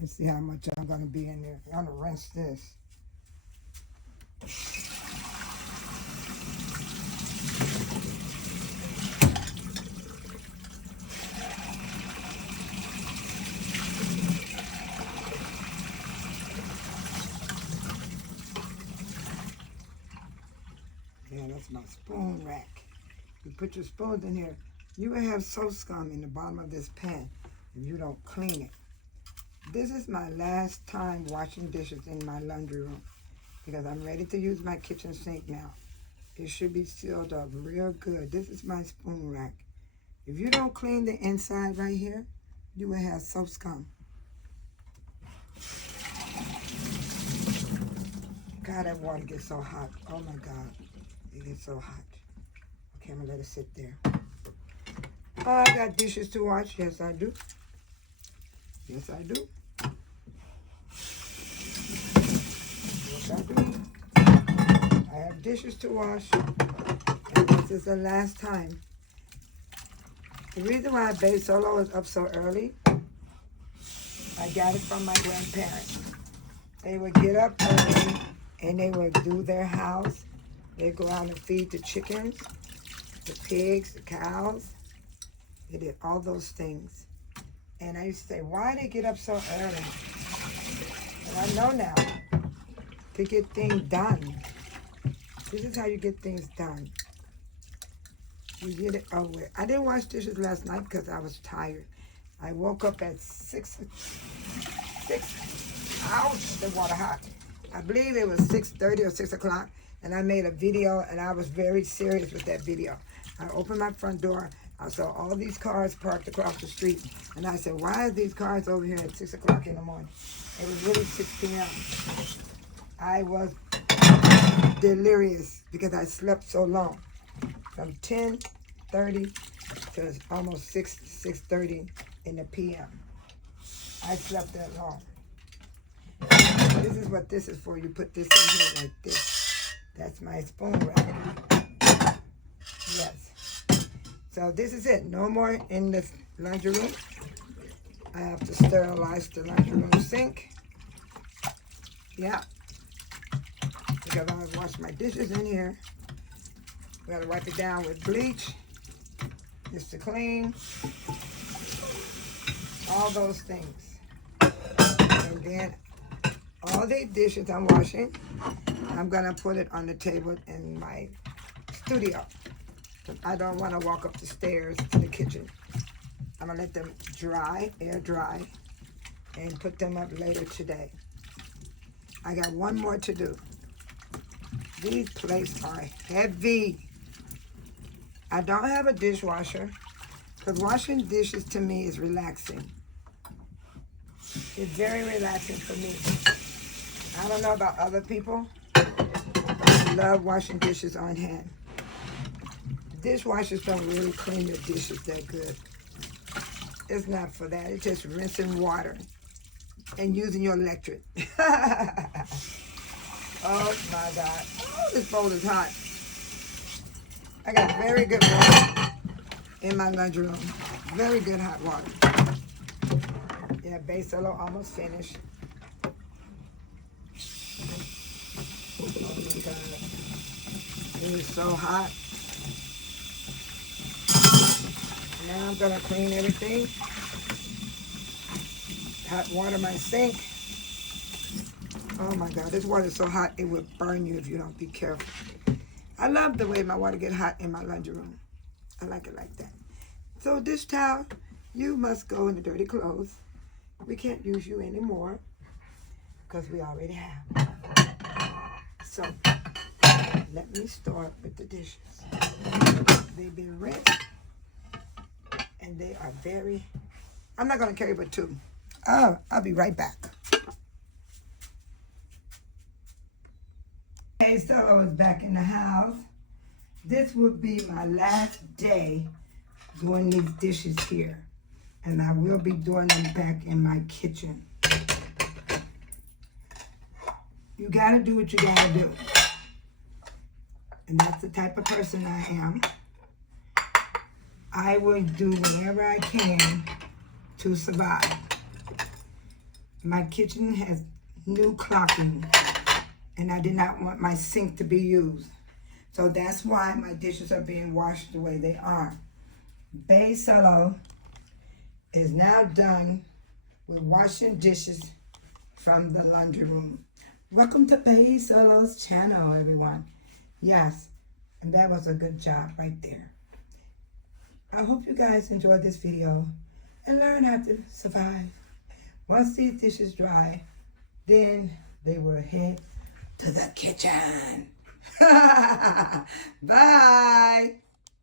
and see how much I'm gonna be in there. I'm gonna rinse this. Yeah, that's my spoon rack. You put your spoons in here. You will have soap scum in the bottom of this pan if you don't clean it. This is my last time washing dishes in my laundry room because I'm ready to use my kitchen sink now. It should be sealed up real good. This is my spoon rack. If you don't clean the inside right here, you will have soap scum. God, that water gets so hot. Oh my God, it gets so hot. Okay, I'm gonna let it sit there. Oh, I got dishes to wash. Yes, I do. Yes, I do. Yes, I do. I have dishes to wash, and this is the last time. The reason why Babe Solo is up so early, I got it from my grandparents. They would get up early, and they would do their house. They'd go out and feed the chickens, the pigs, the cows. They did all those things. And I used to say, why they get up so early? And I know now, to get things done. This is how you get things done. You get it over with. I didn't wash dishes last night because I was tired. I woke up at 6. Ouch, the water hot. I believe it was 6:30 or 6 o'clock. And I made a video, and I was very serious with that video. I opened my front door. I saw all these cars parked across the street. And I said, why are these cars over here at 6 o'clock in the morning? It was really 6 p.m. I was delirious because I slept so long. From 10:30 to almost 6:30 in the p.m. I slept that long. This is what this is for. You put this in here like this. That's my spoon rack. Yes. So this is it. No more in the laundry room. I have to sterilize the laundry room sink. Yeah. Because I wash my dishes in here. We gotta wipe it down with bleach. Just to clean. All those things. And then all the dishes I'm washing, I'm gonna put it on the table in my studio. I don't want to walk up the stairs to the kitchen. I'm gonna let them dry, air dry, and put them up later today. I got one more to do. These plates are heavy. I don't have a dishwasher because washing dishes to me is relaxing. It's very relaxing for me. I don't know about other people, but I love washing dishes on hand. Dishwashers don't really clean your dishes that good. It's not for that. It's just rinsing water and using your electric. Oh my God. Oh, this bowl is hot. I got very good water in my laundry room. Very good hot water. Yeah, Babe Solo almost finished. Oh my God. It is so hot. Now I'm gonna clean everything. Hot water my sink. Oh my God, this water is so hot it will burn you if you don't be careful. I love the way my water get hot in my laundry room. I like it like that. So dish towel, you must go in the dirty clothes. We can't use you anymore because we already have. So let me start with the dishes. They've been rinsed. And they are very, I'm not going to carry but 2. Oh, I'll be right back. Hey, Solo is back in the house. This will be my last day doing these dishes here. And I will be doing them back in my kitchen. You got to do what you got to do. And that's the type of person I am. I will do whatever I can to survive. My kitchen has new clocking, and I did not want my sink to be used. So that's why my dishes are being washed the way they are. Bae Solo is now done with washing dishes from the laundry room. Welcome to Bae Solo's channel, everyone. Yes, and that was a good job right there. I hope you guys enjoyed this video and learn how to survive. Once these dishes dry, then they will head to the kitchen. Bye.